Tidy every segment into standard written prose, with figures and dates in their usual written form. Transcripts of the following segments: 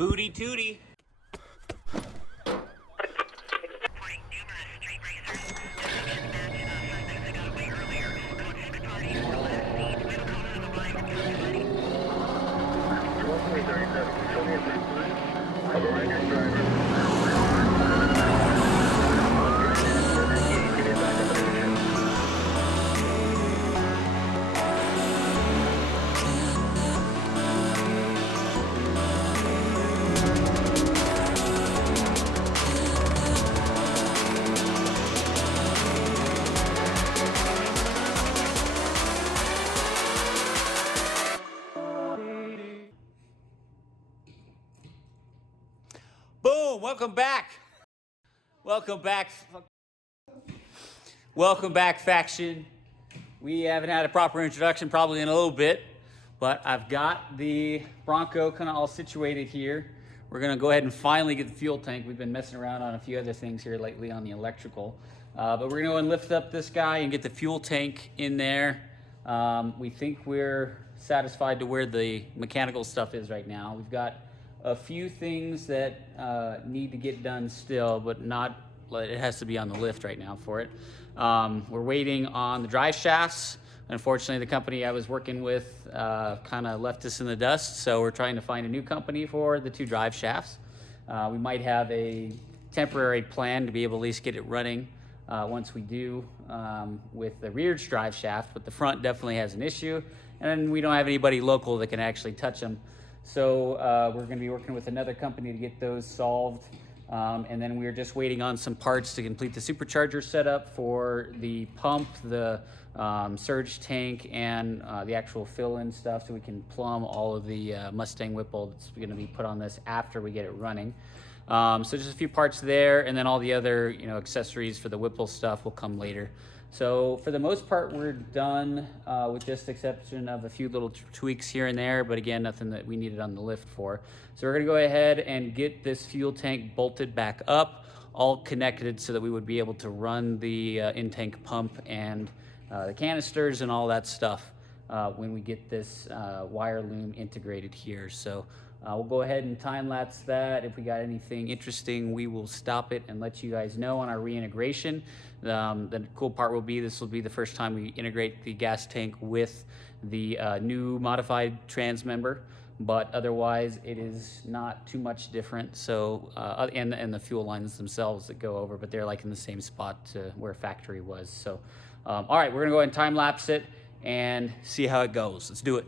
Booty tooty. Boom! Welcome back. Welcome back. Welcome back, faction. We haven't had a proper introduction probably in a little bit, but I've got the Bronco kind of all situated here. We're gonna go ahead and finally get the fuel tank. We've been messing around on a few other things here lately on the electrical, but we're gonna go and lift up this guy and get the fuel tank in there. We think we're satisfied to where the mechanical stuff is right now. We've got a few things that need to get done still, but not, it has to be on the lift right now for it. We're waiting on the drive shafts. Unfortunately, the company I was working with kind of left us in the dust, so we're trying to find a new company for the two drive shafts. We might have a temporary plan to be able to at least get it running once we do with the rear drive shaft, but the front definitely has an issue, and we don't have anybody local that can actually touch them. So we're going to be working with another company to get those solved. And then we're just waiting on some parts to complete the supercharger setup for the pump, the surge tank, and the actual fill-in stuff, so we can plumb all of the Mustang Whipple that's going to be put on this after we get it running. So just a few parts there, and then all the other accessories for the Whipple stuff will come later. So for the most part, we're done with just the exception of a few little tweaks here and there, but again, nothing that we needed on the lift for. So we're gonna go ahead and get this fuel tank bolted back up, all connected so that we would be able to run the in-tank pump and the canisters and all that stuff when we get this wire loom integrated here. So we'll go ahead and time-lapse that. If we got anything interesting, we will stop it and let you guys know on our reintegration. The cool part will be this will be the first time we integrate the gas tank with the new modified trans member, but otherwise it is not too much different. So and the fuel lines themselves that go over, but they're like in the same spot to where factory was. So all right, we're gonna go ahead and time-lapse it and see how it goes. Let's do it.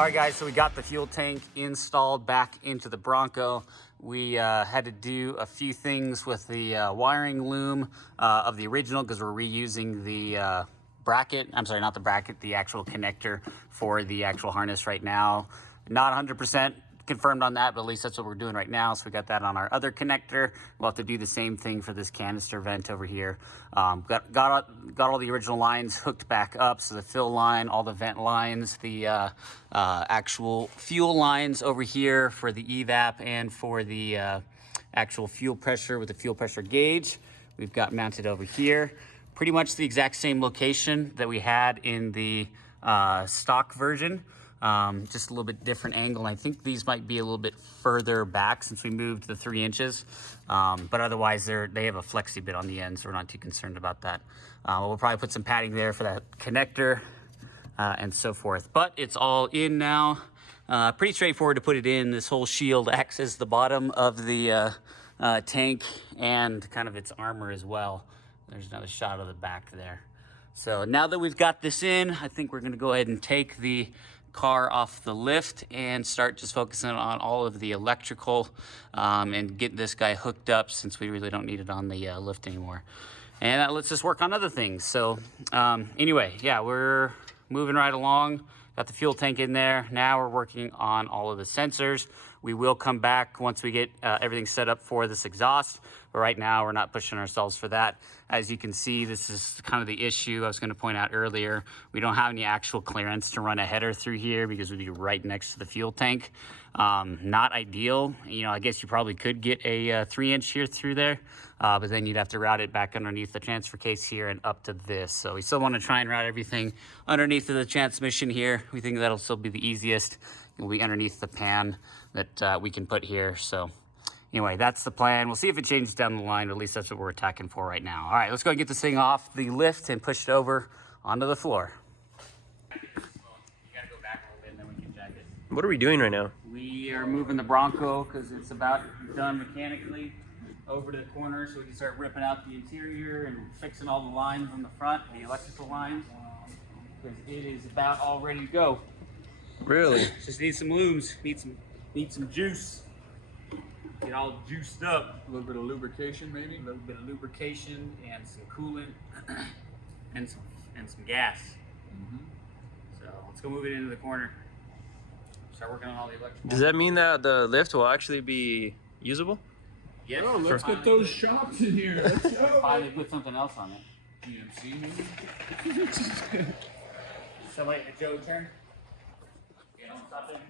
All right, guys, so we got the fuel tank installed back into the Bronco. We had to do a few things with the wiring loom of the original because we're reusing the bracket. I'm sorry, not the bracket, the actual connector for the actual harness right now. Not 100% confirmed on that, but at least that's what we're doing right now. So we got that on our other connector. We'll have to do the same thing for this canister vent over here. Got all the original lines hooked back up. So the fill line, all the vent lines, the actual fuel lines over here for the evap and for the actual fuel pressure with the fuel pressure gauge. We've got mounted over here. Pretty much the exact same location that we had in the stock version. Just a little bit different angle. And I think these might be a little bit further back since we moved the 3 inches. But otherwise they have a flexi bit on the end, so we're not too concerned about that. We'll probably put some padding there for that connector and so forth. But it's all in now. Pretty straightforward to put it in. This whole shield acts as the bottom of the tank and kind of its armor as well. There's another shot of the back there. So now that we've got this in, I think we're gonna go ahead and take the car off the lift and start just focusing on all of the electrical and get this guy hooked up since we really don't need it on the lift anymore. And that lets us work on other things. So anyway, yeah, we're moving right along. Got the fuel tank in there. Now we're working on all of the sensors. We will come back once we get everything set up for this exhaust. But right now we're not pushing ourselves for that. As you can see, this is kind of the issue I was going to point out earlier. We don't have any actual clearance to run a header through here because we'd be right next to the fuel tank. Not ideal. You know, I guess you probably could get a 3-inch here through there, but then you'd have to route it back underneath the transfer case here and up to this. So we still want to try and route everything underneath of the transmission here. We think that'll still be the easiest. It'll be underneath the pan that we can put here. So anyway, that's the plan. We'll see if it changes down the line, but at least that's what we're attacking for right now. All right, let's go and get this thing off the lift and push it over onto the floor. You gotta go back a little bit and then we can jack it. What are we doing right now? We are moving the Bronco because it's about done mechanically over to the corner, so we can start ripping out the interior and fixing all the lines on the front, the electrical lines, because it is about all ready to go. Really? Just need some looms, need some juice. Get all juiced up. A little bit of lubrication, maybe? A little bit of lubrication and some coolant and some gas. So let's go move it into the corner. Start working on all the electrical. Does that mean that the lift will actually be usable? Yes. Oh, let's get those shops in here. Let's go. Finally put something else on it. GMC, maybe? So wait, Joe, turn. Yeah, don't stop there.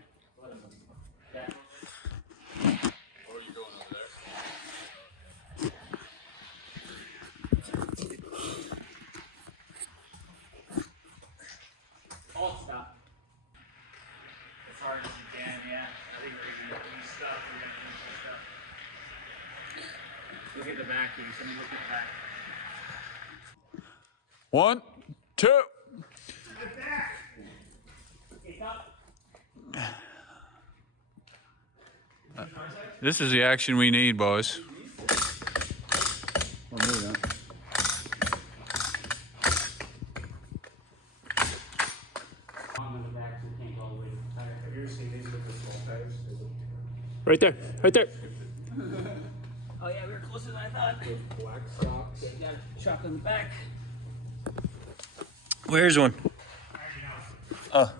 Yeah. Where are you going over there? Hold stop. As hard as you can, yeah. I think we're gonna finish stuff. We're gonna finish this stuff. Look at the back here. Somebody look at the back. 1, 2. This is the action we need, boys. Right there, right there. Oh yeah, we were closer than I thought. Black socks. Got a shock on the back. Where's one? Oh.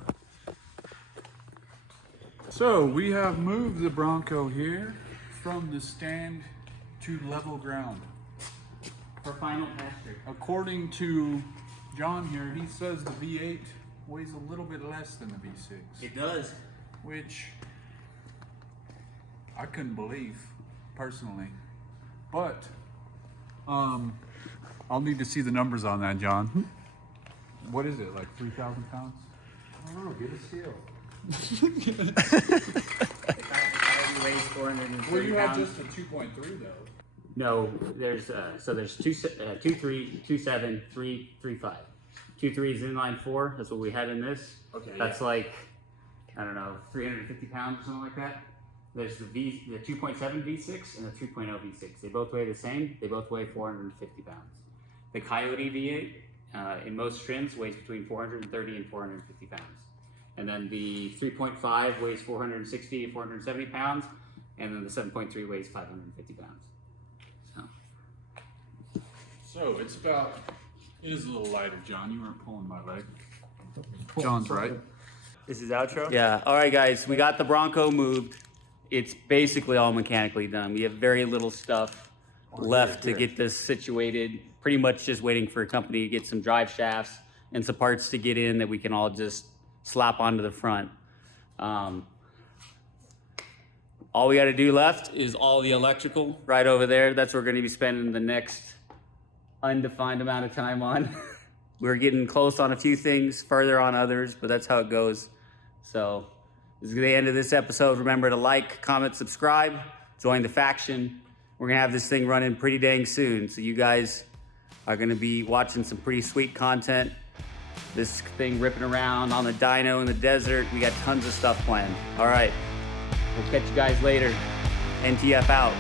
So we have moved the Bronco here from the stand to level ground. For final pasture. According to John here, he says the V8 weighs a little bit less than the V6. It does. Which I couldn't believe personally, but I'll need to see the numbers on that, John. What is it, like 3,000 pounds? I don't know, get a seal. Well, you had just a 2.3 though. No, there's so there's 2.3, 2.7, 3, 3.5. 2.3 is inline 4. That's what we had in this. Okay. That's like, I don't know, 350 pounds or something like that. There's the 2.7 V6 and the 3.0 V6. They both weigh the same. They both weigh 450 pounds. The Coyote V8 in most trims weighs between 430 and 450 pounds. And then the 3.5 weighs 460, 470 pounds. And then the 7.3 weighs 550 pounds. So it's about, it is a little lighter, John. You weren't pulling my leg. John's right. This is outro? Yeah, all right guys, we got the Bronco moved. It's basically all mechanically done. We have very little stuff left to get this situated. Pretty much just waiting for a company to get some drive shafts and some parts to get in that we can all just slap onto the front. All we gotta do left is all the electrical right over there. That's what we're gonna be spending the next undefined amount of time on. We're getting close on a few things, further on others, but that's how it goes. So this is the end of this episode. Remember to like, comment, subscribe, join the faction. We're gonna have this thing running pretty dang soon. So you guys are gonna be watching some pretty sweet content. This thing ripping around on the dyno in the desert. We got tons of stuff planned. All right, we'll catch you guys later. NTF out.